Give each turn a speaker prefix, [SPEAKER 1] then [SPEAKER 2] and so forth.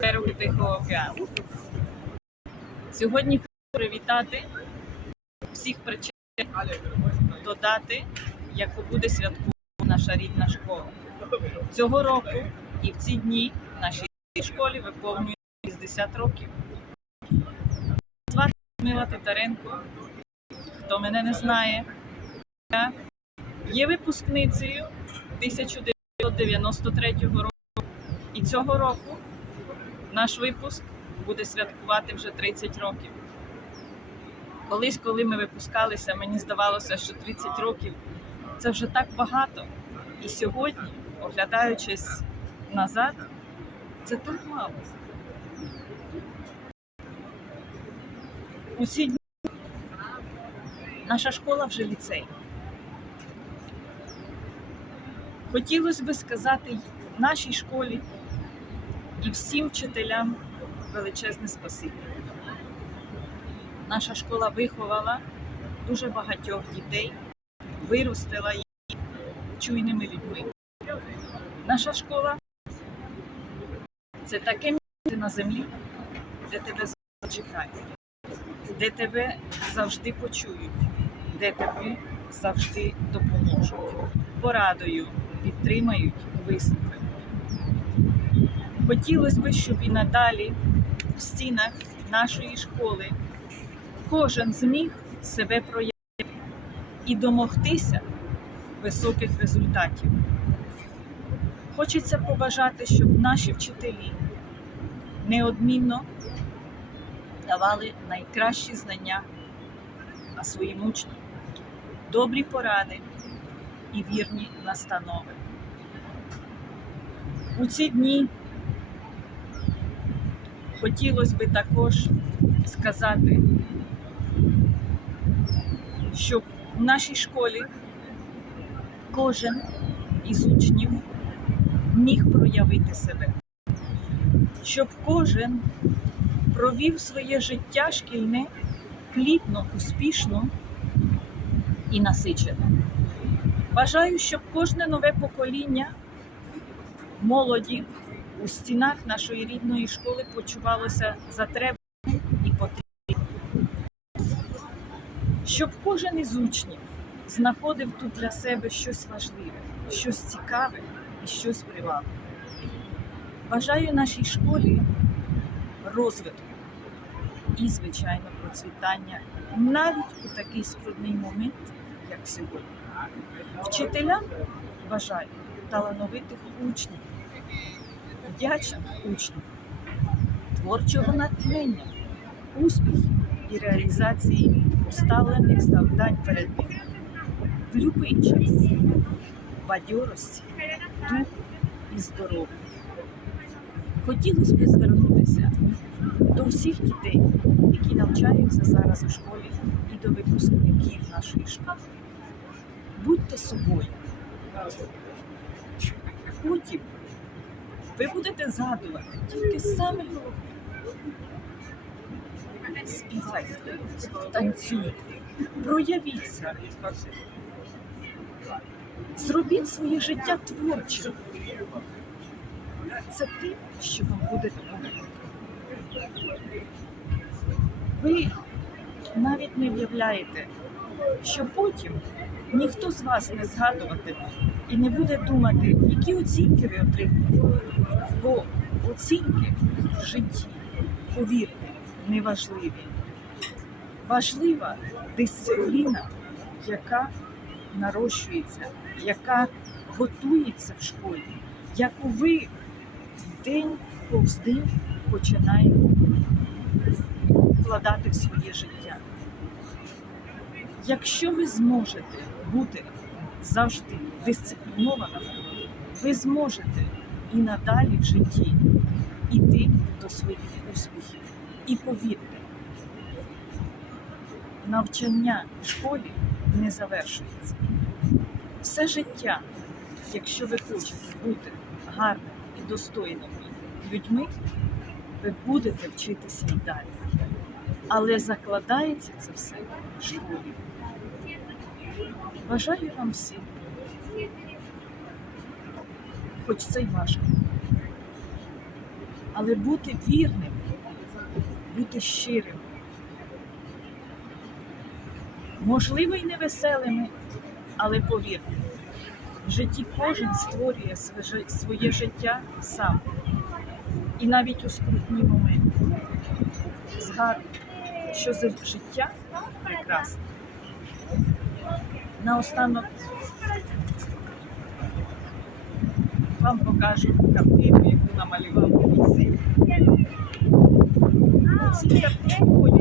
[SPEAKER 1] берегу Тихого океану. Сьогодні хочу привітати всіх причетних до дати, яку буде святкувати наша рідна школа. Цього року і в ці дні нашій школі виповнює 60 років. Звати Мила Титаренко. Хто мене не знає, я є випускницею 1993 року. І цього року наш випуск буде святкувати вже 30 років. Колись, коли ми випускалися, мені здавалося, що 30 років це вже так багато. І сьогодні, оглядаючись назад, це так мало. Усі дні наша школа вже ліцей. Хотілося би сказати нашій школі і всім вчителям величезне спасибі. Наша школа виховала дуже багатьох дітей, виростила їх чуйними людьми. Наша школа це таке місце на землі, де тебе завжди чекають, де тебе завжди почують, де тобі завжди допоможуть, порадою, підтримають, вислухають. Хотілося б, щоб і надалі в стінах нашої школи кожен зміг себе проявити і домогтися високих результатів. Хочеться побажати, щоб наші вчителі неодмінно давали найкращі знання своїм учням, добрі поради і вірні настанови. У ці дні хотілося би також сказати, щоб у нашій школі кожен із учнів міг проявити себе, щоб кожен провів своє життя шкільне плідно, успішно і насичено. Бажаю, щоб кожне нове покоління молоді у стінах нашої рідної школи почувалося затребуваним і потрібним. Щоб кожен із учнів знаходив тут для себе щось важливе, щось цікаве і щось привабливе. Бажаю нашій школі розвитку і, звичайно, процвітання навіть у такий скрутний момент, як сьогодні. Вчителям бажаю талановитих учнів, вдячних учнів, творчого натхнення, успіхів і реалізації поставлених завдань перед ними в будь-який час, бадьорості, духу і здоров'я. Хотілося б звернутися до всіх дітей, які навчаються зараз у школі, і до випускників нашої школи. Будьте собою. Потім ви будете згадувати тільки саме головне. Співайте, танцюйте, проявіться. Зробіть своє життя творчим. Це те, що вам буде допомогти. Ви навіть не уявляєте, що потім ніхто з вас не згадуватиме і не буде думати, які оцінки ви отримали. Бо оцінки в житті, повірте, не важливі. Важлива дисципліна, яка нарощується, яка готується в школі, яку ви день повз день починаєте вкладати в своє життя. Якщо ви зможете бути завжди дисциплінованими, ви зможете і надалі в житті йти до своїх успіхів. І повірте, навчання в школі не завершується. Все життя, якщо ви хочете бути гарними і достойними людьми, ви будете вчитися і далі. Але закладається це все в школі. Бажаю вам всім, хоч це й важко, але бути вірним, бути щирим. Можливо, й невеселими, але повірте, в житті кожен створює своє- життя сам. І навіть у скрутні моменти. Згадуйте, що за життя прекрасне. Наостанок вам покажу картину, яку намалював мій син. У цій картині